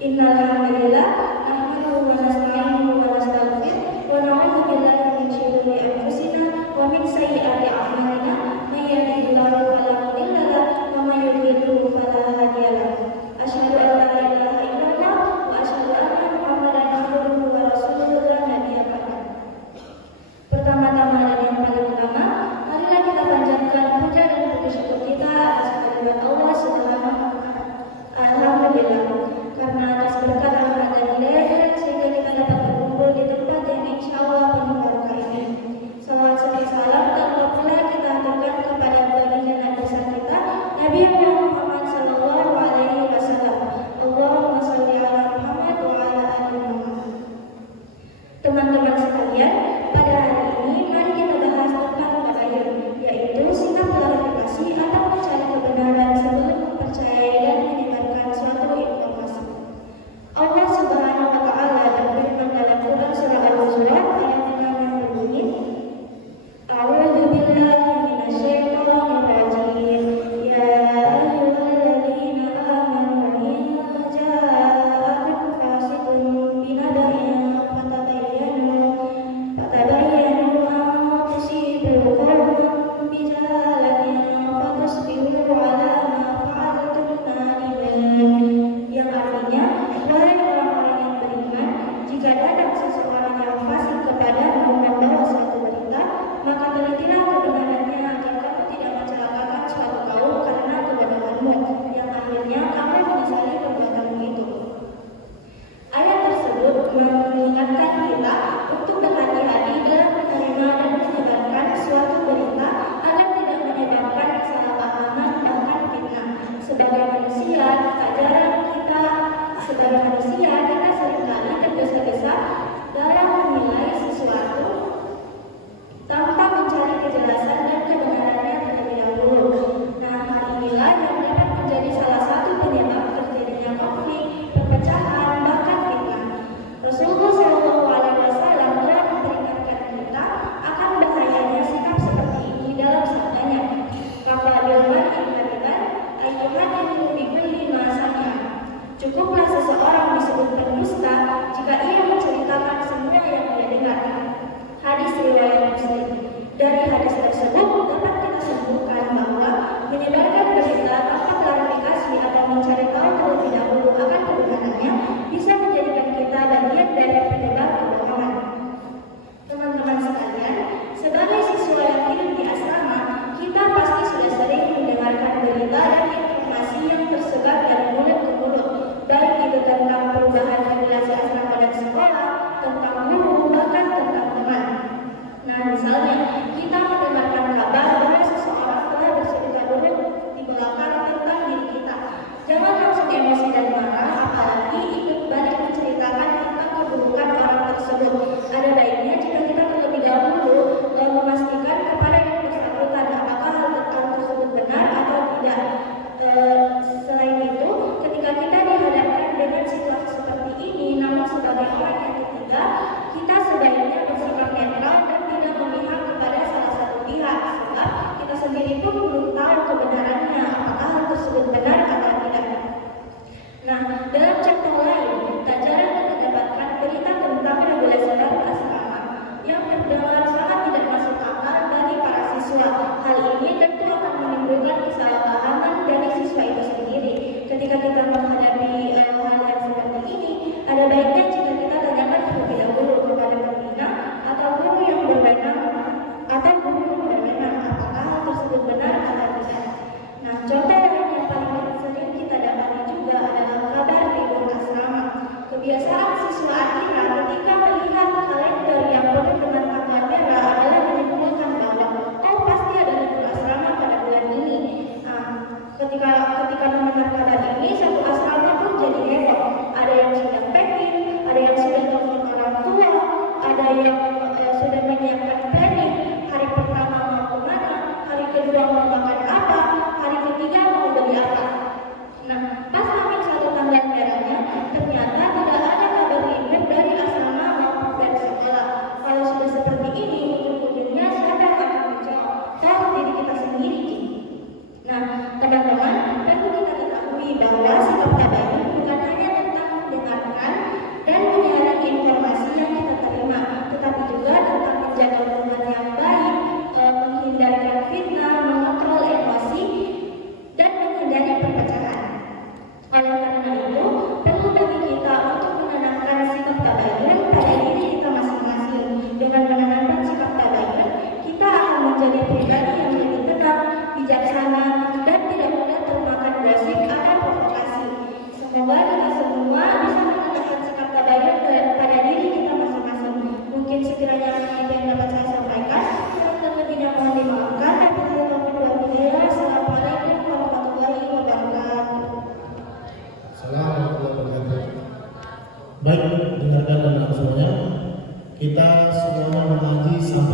Innalhamdulillah, nahmaduhu wa nasta'inuhu wa nastaghfiruh wa na'udzu billahi min shururi anfusina wa min sayyiati a'malina. May yahdihillahu fala mudilla lahu wa may yudlilhu fala hadiya lahu. Asyhadu an la ilaha illallah wa asyhadu anna Muhammadan abduhu wa rasuluhu la nabiyya ba'dahu. Pertama-tama dan yang paling utama, marilah kita panjatkan puja dan puji syukur kita atas kehadirat Allah Subhanahu wa taala. Alhamdulillah, karena atas berkat rahmat dan hidayah sehingga kita dapat berkumpul di tempat yang insya Allah penuh berkah ini. Salawat serta salam tanpa pula kita aturkan kepada baginda Nabi besar kita, Nabi Muhammad sallallahu alaihi wasallam. Allahumma shalli ala Muhammad wa ala ali Muhammad. Teman-teman sekalian, pada hari ini mari kita bahas tentang tabayun, yaitu sikap klarifikasi atau mencari kebenaran sebelum mempercayai dan menyebarkan suatu informasi. Allah Subhanahu wa taala berfirman dalam Quran surah Al-Hujurat ayat 6 yang berbunyi, A'udzu billahi minasyaitonir rajim. Ya ayyuhalladzina amanu in ja'akum fasiqun binaba'in fatabayyanu an tusibu qauman bijahalatin fatusbihu 'ala ma fa'altum nadimin. Yang artinya, wahai orang-orang yang beriman, jika datang seseorang yang fasik kepadamu membawa suatu berita, maka telitilah kebenarannya agar kamu tidak mencelakakan suatu kaum karena kebodohanmu, yang akhirnya kamu menyesali perbuatanmu itu. Ayat tersebut mengingatkan kita untuk berhati-hati dalam menerima dan menyebarkan suatu berita agar tidak menyebabkan kesalahpahaman bahkan fitnah. Sebagai manusia kita seringkali tergesa-gesa dalam menilai sesuatu tanpa mencari kejelasan dan kebenarannya terlebih dahulu. Nah, hal inilah yang dapat menjadi salah satu penyebab terjadinya konflik, perpecahan, bahkan fitnah. Rasulullah SAW telah memperingatkan kita akan bahayanya sikap seperti ini dalam sabdanya, "Kafadilman inkadiban ayyuhadithu bikulli ma sami'a." Cukuplah seseorang disebut pendusta jika ia menceritakan semua yang ia dengar. Hadis riwayat Muslim. Dari hadis tersebut dapat kita simpulkan bahwa menyebarkan berita tanpa klarifikasi atau mencari tahu terlebih dahulu akan kebenarannya bisa menjadikan kita bagian dari penyebar kebohongan. Teman-teman sekalian, sebagai siswa yang hidup di asrama, kita pasti sudah sering mendengarkan berita dan informasi yang tersebar dari mulut ke mulut, baik itu tentang perubahan regulasi asrama dan sekolah, tentang guru, bahkan tentang teman. Nah, misalnya, kita mendengarkan kabar bahwa seseorang telah bercerita buruk di belakang tentang diri kita. Jangan langsung emosi dan marah, apalagi ikut balik menceritakan tentang keburukan orang tersebut. Ada baiknya jika kita terlebih dahulu memastikan kepada yang bersangkutan apakah hal tersebut benar atau tidak. Selain itu, ketika kita dihadapkan dengan situasi seperti ini, namun sebagai orang yang ketiga, kita sebaiknya bersikap netral dan tidak memihak kepada salah satu pihak, sebab kita sendiri pun belum tahu kebenarannya apakah hal tersebut benar atau tidak. Nah, dalam contoh lain, tak jarang kita dapatkan berita tentang regulasi baru asrama yang terdengar sangat tidak masuk akal bagi para siswa. Hal ini tentu akan menimbulkan kesalahpahaman dari siswa itu sendiri. Ketika kita menghadapi hal yang seperti ini, ada baiknya jika kita tanyakan terlebih dahulu kepada pembina atau guru yang berwenang apakah hal tersebut benar atau tidak. Nah, contoh yang paling sering kita dapati juga adalah kabar libur asrama. Kebiasaan siswa akhirnya ketika melihat kalender yang penuh dengan tanggal merah adalah menyimpulkan bahwa pasti ada libur asrama pada bulan ini. Nah, ketika mendengar kabar ini, satu asrama pun jadi heboh. Ada yang sudah packing, ada yang sudah telepon orang tua, ada yang sudah menyiapkan planning. Hari pertama mau kemana, hari kedua mau makan apa, hari ketiga mau beli apa. Nah, pas kami satu tanggal merahnya, ternyata tidak ada kabar libur dari asrama maupun dari sekolah. Kalau sudah seperti ini, ujung-ujungnya siapa yang akan menjawab? Tahu diri kita sendiri. Nah, teman-teman, perlu kita ketahui bahwa sikap tabayun bukan hanya tentang Baik, dengarkan anak semuanya. Kita semuanya mengaji sampai